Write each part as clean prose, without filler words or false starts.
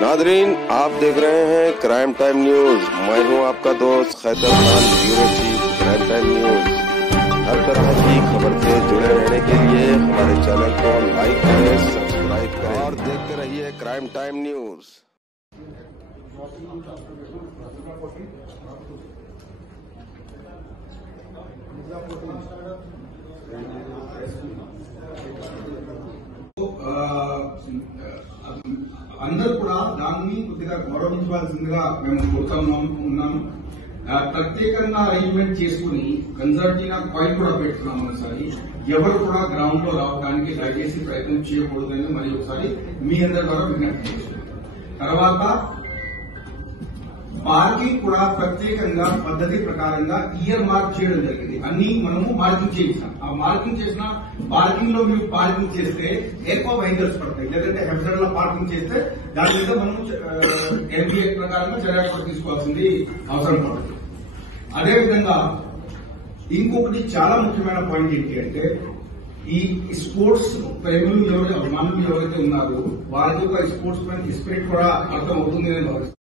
Nadreen, आप देख रहे हैं क्राइम टाइम न्यूज। मैं हूं आपका दोस्त Khaitar Khan, bureau chief crime time news. हर तरह की खबर से जुड़े रहने के लिए हमारे चैनल को लाइक करें, सब्सक्राइब करें और देखते रहिए क्राइम टाइम न्यूज। అందరూ కూడా దాన్ని కొద్దిగా గౌరవించవలసిందిగా మేము కోరుతా ఉన్నాము. ప్రత్యేకంగా అరేంజ్మెంట్ చేసుకుని కన్సర్టీనా పాయింట్ కూడా పెట్టుకున్నాం. ఒకసారి ఎవరు కూడా గ్రౌండ్ లో రావడానికి దయచేసి ప్రయత్నం చేయకూడదని మరి ఒకసారి మీ అందరి ద్వారా విజ్ఞప్తి చేస్తున్నాం. తర్వాత పార్కింగ్ కూడా ప్రత్యేకంగా పద్ధతి ప్రకారంగా ఇయర్ మార్క్ చేయడం జరిగింది. అన్ని మనము మార్కింగ్ చేయించాం. ఆ మార్కింగ్ చేసిన పార్కింగ్ లో మీరు పార్కింగ్ చేస్తే ఎక్కువ వెహికల్స్ పడతాయి. లేదంటే హెఫ్టర్ లో పార్కింగ్ చేస్తే దాని మీద మనం ఎంపీ ప్రకారంగా చర్యలు తీసుకోవాల్సింది అవసరం పడుతుంది. అదేవిధంగా ఇంకొకటి చాలా ముఖ్యమైన పాయింట్ ఏంటి అంటే, ఈ స్పోర్ట్స్ ప్రేమికులు అభిమానులు ఎవరైతే ఉన్నారో వారికి ఒక స్పోర్ట్స్ మ్యాన్ స్పిరిట్ కూడా అర్థం అవుతుంది నేను భావిస్తున్నాను.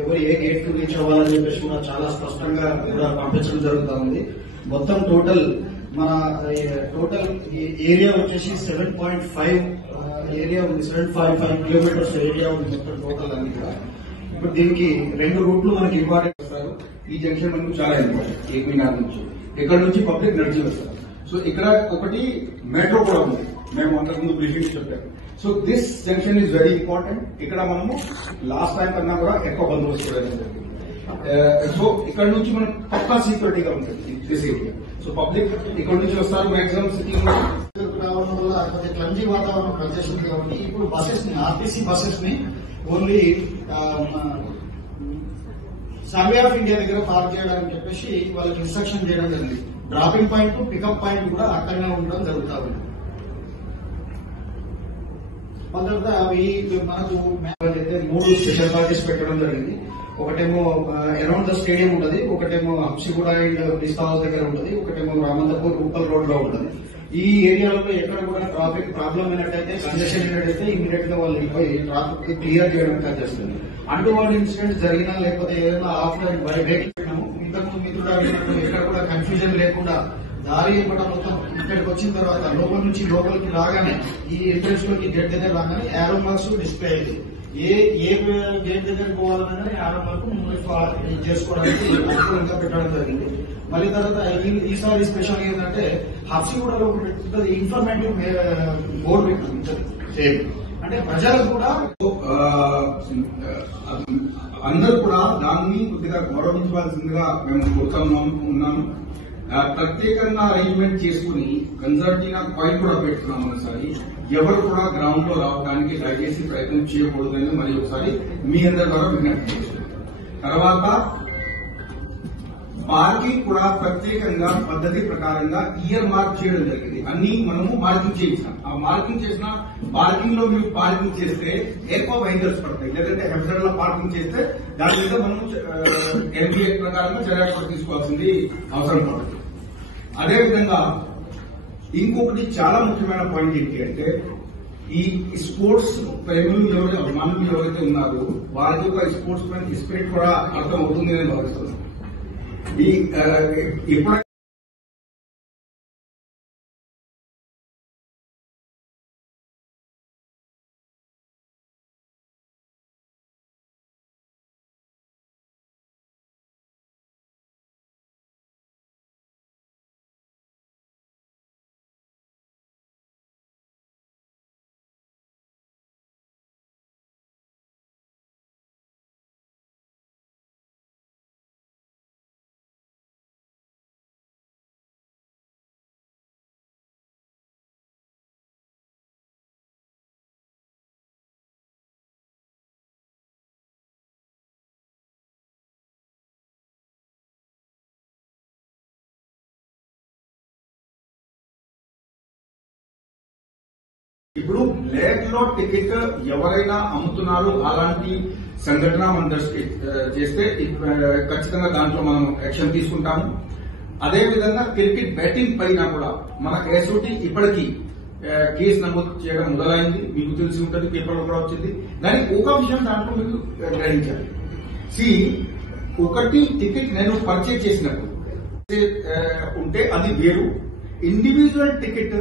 ఎవరు ఏ గేట్ కు రీచ్ అవ్వాలని చెప్పేసి కూడా చాలా స్పష్టంగా కూడా పంపించడం జరుగుతూ ఉంది. మొత్తం టోటల్ ఏరియా వచ్చేసి 7.5 ఏరియా ఉంది. 7.5 కిలోమీటర్స్ ఏరియా ఉంది మొత్తం టోటల్ అన్ని కూడా. ఇప్పుడు దీనికి 2 రూట్లు మనకి ఇంపార్టెంట్ వస్తారు. ఈ జంక్షన్ మనకు చాలా ఇంపార్టెంట్. ఏపీనార్ నుంచి ఇక్కడ నుంచి పబ్లిక్ నడిచి వస్తారు. సో ఇక్కడ ఒకటి మెట్రో కూడా ఉంది. మేము అంతకుముందు బ్రీఫింగ్ చెప్పాము. So this junction is very important. ఇక్కడ మనము లాస్ట్ టైం కన్నా కూడా ఎక్కువ బందోబస్తు చేయడం జరిగింది. సో ఇక్కడ నుంచి మనం పక్కా సెక్యూరిటీగా ఉంటుంది దిస్ ఏరియా. సో పబ్లిక్ ఇక్కడ నుంచి వస్తారు. మాక్సిమం సిటీ రావడం వల్ల కొంచెం క్లంజీ వాతావరణం ప్రదేశం కాబట్టి ఇప్పుడు బసెస్ ని ఆర్టీసీ బసెస్ ని ఓన్లీ సర్వే ఆఫ్ ఇండియా దగ్గర పార్క్ చేయడానికి చెప్పేసి వాళ్ళకి ఇన్స్ట్రక్షన్ చేయడం జరిగింది. డ్రాపింగ్ పాయింట్ పికప్ పాయింట్ కూడా అక్కడనే ఉండడం జరుగుతా ఉంది. తర్వాత అవి మనకు 3 స్పెషల్ పార్టీస్ పెట్టడం జరిగింది. ఒకటేమో అరౌండ్ ద స్టేడియం ఉంటుంది, ఒకటేమో హంసిగూడ అండ్ పిస్తా హౌస్ దగ్గర ఉంటుంది, ఒకటేమో రామంతపూర్ ఉప్పల్ రోడ్ లో ఉంటుంది. ఈ ఏరియాలలో ఎక్కడ కూడా ట్రాఫిక్ ప్రాబ్లం అయినట్టయితే, కంజెషన్ అయినట్టయితే ఇమీడియట్ గా వాళ్ళు వెళ్ళిపోయి ట్రాఫిక్ క్లియర్ చేయడానికి ట్రై చేస్తుంది. అటువంటి ఇన్సిడెంట్స్ జరిగినా లేకపోతే ఏదైనా ఆఫ్లైన్ వెహికల్ ఇంతకుముందు మిత్రుడు ఎక్కడ కూడా కన్ఫ్యూజన్ లేకుండా దారి ఇవ్వడం మొత్తం ఇక్కడికి వచ్చిన తర్వాత లోపల నుంచి లోపలికి రాగానే ఈ ఎంట్రెన్స్ లోకి గేట్ దగ్గర రాగానే యారో మార్క్స్ డిస్ప్లే అయింది. ఏ గేట్ దగ్గర పోవాలన్నా యారో మార్క్ చేసుకోవడానికి అనుకూలంగా పెట్టడం జరిగింది. మళ్ళీ తర్వాత ఈసారి స్పెషల్ ఏంటంటే హబ్సిగూడలో పెట్టుకుంటుంది ఇన్ఫర్మేటివ్ బోర్డు పెట్టుకుంటుంది సేమ్. అంటే ప్రజలకు కూడా అందరూ కూడా దాన్ని కొద్దిగా గౌరవించవలసిందిగా మేము కోరుతా ఉన్నాము. ప్రత్యేకంగా అరేంజ్మెంట్ చేసుకుని కన్సర్టీనా పాయింట్ కూడా పెట్టుకున్నాం. ఒకసారి ఎవరు కూడా గ్రౌండ్ లో రావడానికి దయచేసి ప్రయత్నం చేయకూడదని మరి ఒకసారి మీ అందరి ద్వారా విజ్ఞప్తి చేస్తున్నాం. తర్వాత పార్కింగ్ కూడా ప్రత్యేకంగా పద్ధతి ప్రకారంగా ఇయర్ మార్క్ చేయడం జరిగింది. అన్ని మనము మార్కింగ్ చేయించాం. ఆ మార్కింగ్ చేసిన పార్కింగ్ లో మీరు పార్కింగ్ చేస్తే ఎక్కువ వెహికల్స్ పడతాయి. లేదంటే హెఫ్టర్ లో పార్కింగ్ చేస్తే దాని మీద మనం ఎంపీ ప్రకారంగా చర్యలు తీసుకోవాల్సింది అవసరం పడుతుంది. అదేవిధంగా ఇంకొకటి చాలా ముఖ్యమైన పాయింట్ ఏంటి అంటే, ఈ స్పోర్ట్స్ ప్రేమికులు అభిమానులు ఎవరైతే ఉన్నారో వారికి ఒక స్పోర్ట్స్ మ్యాన్ స్పిరిట్ కూడా అర్థం అవుతుంది నేను భావిస్తున్నాను. ఇప్పుడు ఇప్పుడు లేక్ లో టికెట్ ఎవరైనా అమ్ముతున్నారు అలాంటి సంఘటన మనం దృష్టి చేస్తే ఖచ్చితంగా దాంట్లో మనం యాక్షన్ తీసుకుంటాము. అదేవిధంగా క్రికెట్ బ్యాటింగ్ పైన కూడా మన ఎస్ఓటీ ఇప్పటికీ కేసు నమోదు చేయడం మొదలైంది. మీకు తెలిసి ఉంటుంది, పేపర్లో కూడా వచ్చింది. కానీ ఒక విషయం దాంట్లో మీకు గ్రహించాలి. ఒకటి టికెట్ నేను పర్చేజ్ చేసినప్పుడు ఉంటే అది వేరు, ఇండివిజువల్ టికెట్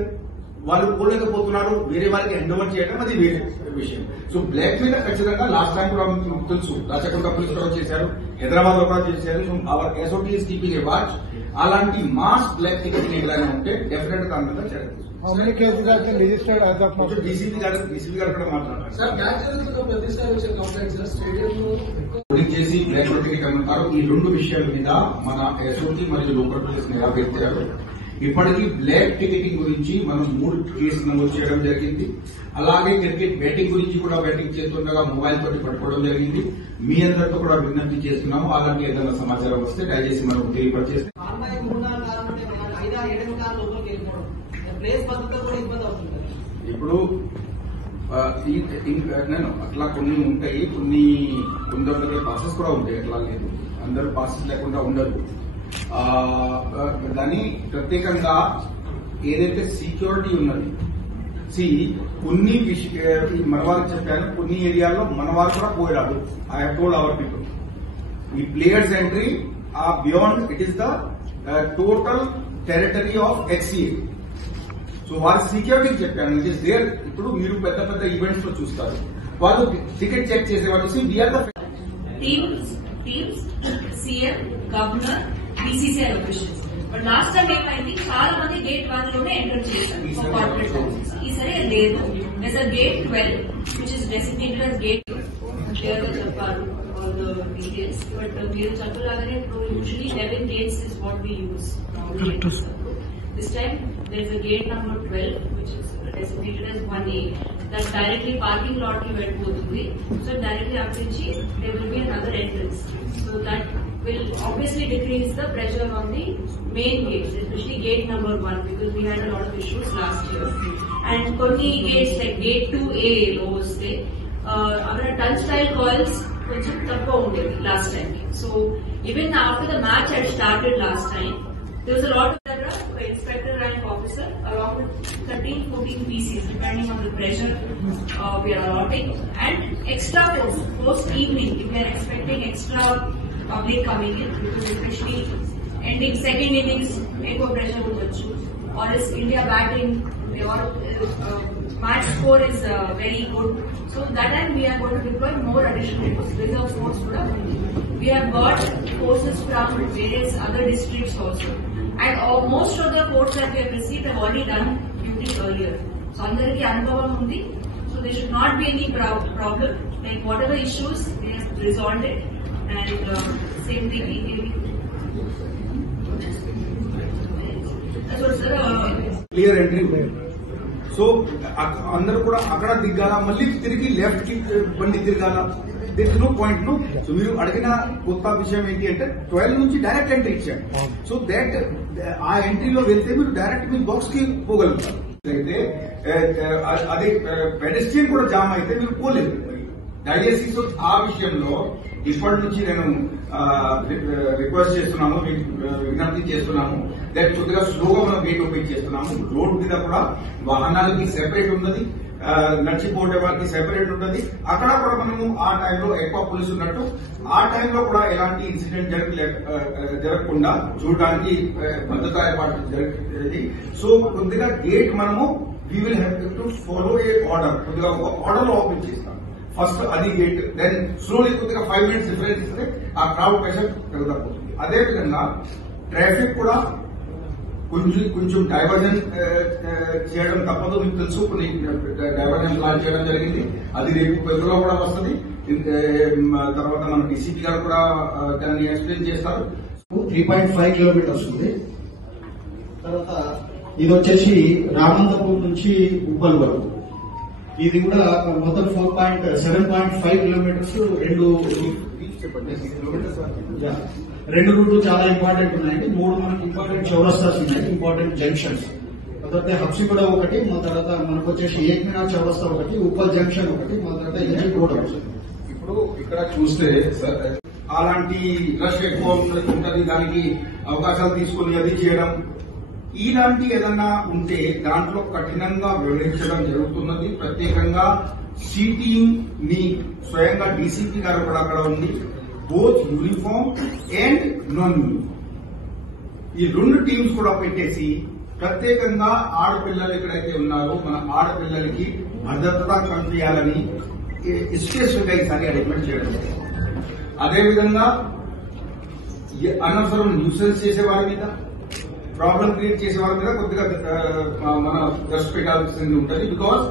వాళ్ళు పోలేకపోతున్నారు, వేరే వారికి హ్యాండ్ ఓవర్ చేయడం అది వేరే విషయం. సో బ్లాక్ మీద ఖచ్చితంగా లాస్ట్ టైం కూడా మీకు తెలుసు, రాచకొండ పోలీస్ కూడా చేశారు, హైదరాబాద్ లో కూడా చేశారు. So our SOT is keeping A watch. అలాంటి మాస్ బ్లాక్ టికెట్ ఏదైనా ఉంటే డెఫినెట్ గా మీద చర్య డీసీపీ గారు కూడా మాట్లాడారు. చేసి బ్లాక్ టికెట్ అమ్ముతారు. ఈ రెండు విషయాల మీద మన ఎస్ఓటీ మరియు లోకల్ పోలీస్ నిఘా పెట్టారు. ఇప్పటికీ బ్లాక్ టికెటింగ్ గురించి మనం 3 కేసులు నమోదు చేయడం జరిగింది. అలాగే క్రికెట్ బ్యాటింగ్ గురించి కూడా బ్యాటింగ్ చేస్తుండగా మొబైల్ తోటి పట్టుకోవడం జరిగింది. మీ అందరితో కూడా విజ్ఞప్తి చేస్తున్నాము. అలాంటి ఏదైనా సమాచారం వస్తే దయచేసి మనం తెలియపరిచేస్తే ఇప్పుడు నేను అట్లా కొన్ని ఉంటాయి, కొందరి దగ్గర పాసెస్ కూడా ఉంటాయి. అట్లా లేదు, అందరూ పాసెస్ లేకుండా ఉండదు. దాని ప్రత్యేకంగా ఏదైతే సెక్యూరిటీ ఉన్నది, కొన్ని మన వారికి చెప్పాను, కొన్ని ఏరియాల్లో మన వారు కూడా పోయారు. I have told our people ఈ players entry are beyond, it is the total territory of ఎక్సీఏ. సో వారి సెక్యూరిటీకి చెప్పాను, ఇట్ ఈస్ దేర్. ఇప్పుడు మీరు పెద్ద పెద్ద ఈవెంట్స్ లో చూస్తారు, వాళ్ళు టికెట్ చెక్ చేసే వాళ్ళు we are the teams, CM, governor, BCCI officials. But last time ఏమైంది, చాలా మంది గేట్ 1 లోనే ఎంటర్ చేశారు కార్పొరేట్ ఆఫీస్. ఈసారి లేదు, gate 12 which is designated as gate. Clear గా చెప్పారు ఆల్ ద డీటెయిల్స్. బట్ మీరు చెప్పలాగానే ఇప్పుడు usually 11 gates is what we use. This time there is a gate number 12 which is designated as 1A that directly parking lot ki వెళ్ళిపోతుంది. So directly after there will be another entrance. So that will obviously decrease the pressure on the main gates, especially gate number 1, because we had a lot of issues last year. And కొన్ని gates like gate 2A లో వస్తే అక్కడ turnstile coils కొంచెం తక్కువ ఉండేది last time. So even after the match had started last time, there was a lot of inspector rank officer along with 13-14 PCs depending on the pressure we are allotting, and extra post evening if we are expecting extra public coming in, because especially ending second innings ఎక్కువ pressure ఉండొచ్చు, or is India batting or match score is very good. So that time we are going to deploy more additional reserve force. We have got forces from various other districts also. And most of the courts that we have received have already done duty earlier. So andariki anubhavam undi. So there should not be any problem. Like whatever issues, we have resolved it. And same thing, that's what sir. Clear entry. So అందరూ కూడా అక్కడ దిగాల, మళ్ళీ తిరిగి left కి బండి తిరగాల. This no point. No. So మీరు అడిగిన కొత్త విషయం ఏంటి అంటే 12 నుంచి డైరెక్ట్ ఎంట్రీ ఇచ్చాడు. సో దట్ ఆ ఎంట్రీలో వెళ్తే మీరు డైరెక్ట్ మీ బాక్స్ కి పోగలుగుతారు. అయితే అదే పెడెస్ట్రియన్ కూడా జామ్ అయితే మీరు పోలేదు దయచేసి. సో ఆ విషయంలో ఇప్పటి నుంచి నేను రిక్వెస్ట్ చేస్తున్నాము, విజ్ఞప్తి చేస్తున్నాము. దట్ కొద్దిగా స్లోగా మనం గేట్ ఓపెన్ చేస్తున్నాము. రోడ్ మీద కూడా వాహనాలకి సెపరేట్ ఉన్నది, నడిచిపోయే వారికి సెపరేట్ ఉంటుంది. అక్కడ కూడా మనము ఆ టైంలో ఎక్కువ పోలీసు ఉన్నట్టు ఆ టైంలో కూడా ఎలాంటి ఇన్సిడెంట్ జరగకుండా చూడడానికి భద్రతా ఏర్పాటు జరిగింది. సో కొద్దిగా గేట్ మనము we will have to follow A order, కొద్దిగా ఒక ఆర్డర్ లో ఓపెన్ చేస్తాం. ఫస్ట్ అది గేట్, దెన్ స్లోలీ కొద్దిగా 5 minutes డిఫరెన్స్ ఇస్తే ఆ క్రౌడ్ ప్రెషర్ పెరుగుతుంది. అదేవిధంగా ట్రాఫిక్ కూడా కొంచెం డైవర్జన్ చేయడం తప్పదు. మీకు తెలుసు, కొన్ని డైవర్జన్ ప్లాన్ చేయడం జరిగింది. అది రేపు పెద్దలో కూడా వస్తుంది. తర్వాత మన డీసీపీ గారు కూడా దాన్ని ఎక్స్ప్లెయిన్ చేస్తారు. 3.5 kilometers ఉంది. తర్వాత ఇది వచ్చేసి రామంతపూర్ నుంచి ఉప్పల్ వరకు. ఇది కూడా మొత్తం 7.5 kilometers. రెండు రూట్లు చాలా ఇంపార్టెంట్ ఉన్నాయండి. 3 మనకి ఇంపార్టెంట్ చౌరస్తాస్ ఉన్నాయి, ఇంపార్టెంట్ జంక్షన్స్. తర్వాత హబ్సిగూడ ఒకటి, మా తర్వాత మనకు వచ్చేసి ఏక్మినార్ చౌరస్తా ఒకటి, ఉప్పల్ జంక్షన్ ఒకటి, మా తర్వాత ఇంజన్ రోడ్ ఒకటి. ఇప్పుడు ఇక్కడ చూస్తే సార్ అలాంటి రష్ ఎక్కువ ఉంటుంది, దానికి అవకాశాలు తీసుకుని అది చేయడం ఇలాంటి ఏదన్నా ఉంటే దాంట్లో కఠినంగా వివరించడం జరుగుతున్నది. ప్రత్యేకంగా సి టీమ్ ని స్వయంగా డీసీపీ గారు కూడా అక్కడ ఉంది. Both uniform and non uniform ఈ రెండు టీమ్స్ కూడా పెట్టేసి ప్రత్యేకంగా ఆడపిల్లలు ఎక్కడైతే ఉన్నారో మన ఆడపిల్లలకి భద్రత కల్పించాలని స్పెషల్ గా ఈసారి అరేంజ్మెంట్ చేయడం జరిగింది. అదేవిధంగా అనవసరం న్యూసెన్స్ చేసే వారి మీద, ప్రాబ్లం క్రియేట్ చేసే వారి మీద కొద్దిగా మన దృష్టి పెట్టాల్సింది ఉంటుంది. బికాస్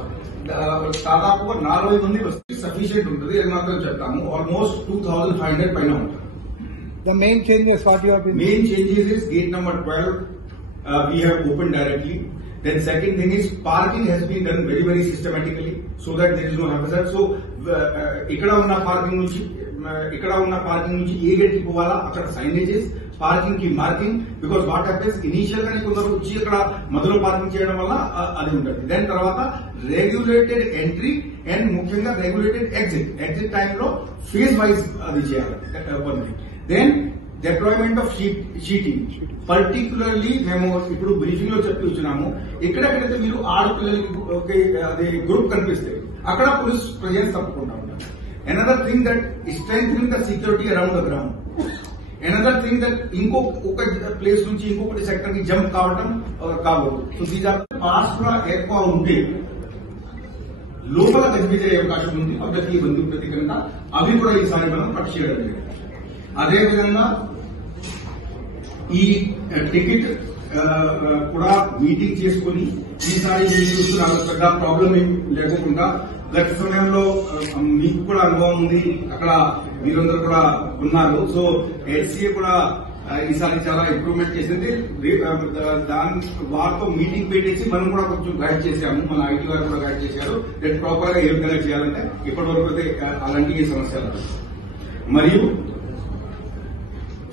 దాదాపుగా 40 మంది వస్తే సఫిషియెంట్ ఉంటుంది అని మాత్రం చెప్తాము. ఆల్మోస్ట్ 2500 పైన ఉంటుంది. The main changes what you have been Main changes is gate number 12 we have opened directly. Then second thing is parking has been done very systematically so that there is no hazard. So ఇక్కడ ఉన్న parking నుంచి ఏ gate కి పోవాలా అక్కడ signages, parking కి marking. Because what happens initial గానే కొందరు వచ్చి అక్కడ మధ్యలో పార్కింగ్ చేయడం వల్ల అది ఉంటుంది. దెన్ తర్వాత రెగ్యులేటెడ్ ఎంట్రీ అండ్ ముఖ్యంగా రెగ్యులేటెడ్ ఎగ్జిట్ టైంలో ఫేజ్ వైజ్ అది చేయాలి. Then deployment of sheeting particularly మేము ఇప్పుడు బ్రీఫింగ్ లో చెప్తున్నాము. ఎక్కడెక్కడైతే మీరు ఆడపిల్లలకి అది గ్రూప్ కనిపిస్తే అక్కడ పోలీస్ ప్రెజెన్స్ తప్పకుండా ఉంటారు. Another thing that strengthening the security around the ground. Another thing that ఇంకొక ప్లేస్ నుంచి ఇంకొకటి సెక్టర్ కి జంప్ కావడం కావద్దు. సో దీస్ ఆర్ పార్ట్స్ కూడా ఎక్కువ ఉంటే లోపల కనిపించే అవకాశం ఉంది. పబ్లిక్ బంధు ఉంటుంది కనుక అవి కూడా ఈసారి మనం కట్ చేయడం లేదు. అదేవిధంగా ఈ టికెట్ కూడా మీటింగ్ చేసుకుని ఈసారి మీరు చూస్తున్నారు పెద్ద ప్రాబ్లం ఏం లేకుండా. గత సమయంలో మీకు కూడా అనుభవం ఉంది, అక్కడ మీరందరూ కూడా ఉన్నారు. సో హెచ్సిఏ కూడా ఈసారి చాలా ఇంప్రూవ్మెంట్ చేసింది. వారితో మీటింగ్ పెట్టేసి మనం కూడా కొంచెం గైడ్ చేశాము. మన ఐటీ వారు కూడా గైడ్ చేశారు ప్రాపర్ గా ఏ విధంగా చేయాలంటే. ఇప్పటి వరకు అయితే అలాంటి సమస్యలు. మరియు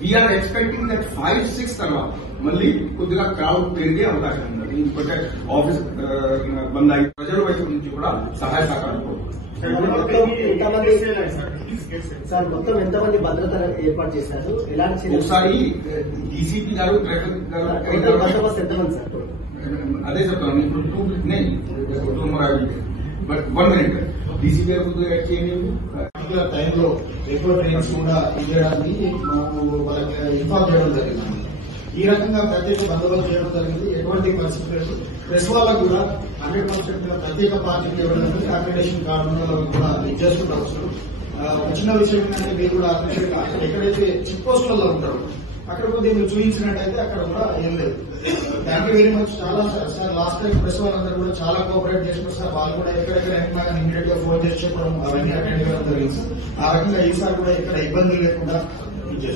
వీఆర్ ఎక్స్పెక్టింగ్ దట్ 5-6 తర్వాత మళ్ళీ కొద్దిగా క్రౌడ్ పెరిగే అవకాశం ఉంది. ఇంకొక ఆఫీస్ బంద్ అయి ప్రజల వైపు నుంచి కూడా సహాయ సహకారం సార్ మొత్తం ఎంతమంది భద్రత ఏర్పాటు చేశారు? ఎలాంటి ఒకసారి డీసీపీ గారు ట్రాఫిక్ గారు ఎంతమంది సార్? అదే చెప్తాను ఇప్పుడు బట్ 1 minute డీసీపీ గారు కొద్దిగా యాడ్ చేయండి. టైంలో ఎక్కువ ట్రైన్స్ కూడా ఇవ్వడాన్ని మాకు వాళ్ళకి ఇన్ఫార్మ్ చేయడం జరిగింది. ఈ రకంగా ప్రత్యేక బందోబస్తు చేయడం జరిగింది. ఎటువంటి పరిస్థితులు ప్రెస్ వాళ్ళకు కూడా 100% ప్రత్యేక పార్కింగ్ ఇవ్వడానికి అక్రిడేషన్ కార్డు కూడా ఇచ్చేస్తుండవచ్చు. చిన్న విషయం ఏంటంటే మీరు కూడా ఎక్కడైతే చెక్ పోస్టులలో ఉంటారో అక్కడ కొద్దిగా మీరు చూపించినట్టయితే అక్కడ కూడా ఏం లేదు. Thank you very much. చాలా సార్ లాస్ట్ టైం ప్రెస్ వాళ్ళందరూ కూడా చాలా కోఆపరేట్ చేసినారు సార్. వాళ్ళు కూడా ఎక్కడెక్కడ ఎక్కడ ఇమీడియట్ గా ఫోన్ చేసి చెప్పడం అవన్నీ అటెండ్ చేయడం జరిగింది సార్. ఆ రకంగా ఈసారి కూడా ఎక్కడ ఇబ్బందులు లేకుండా ఇది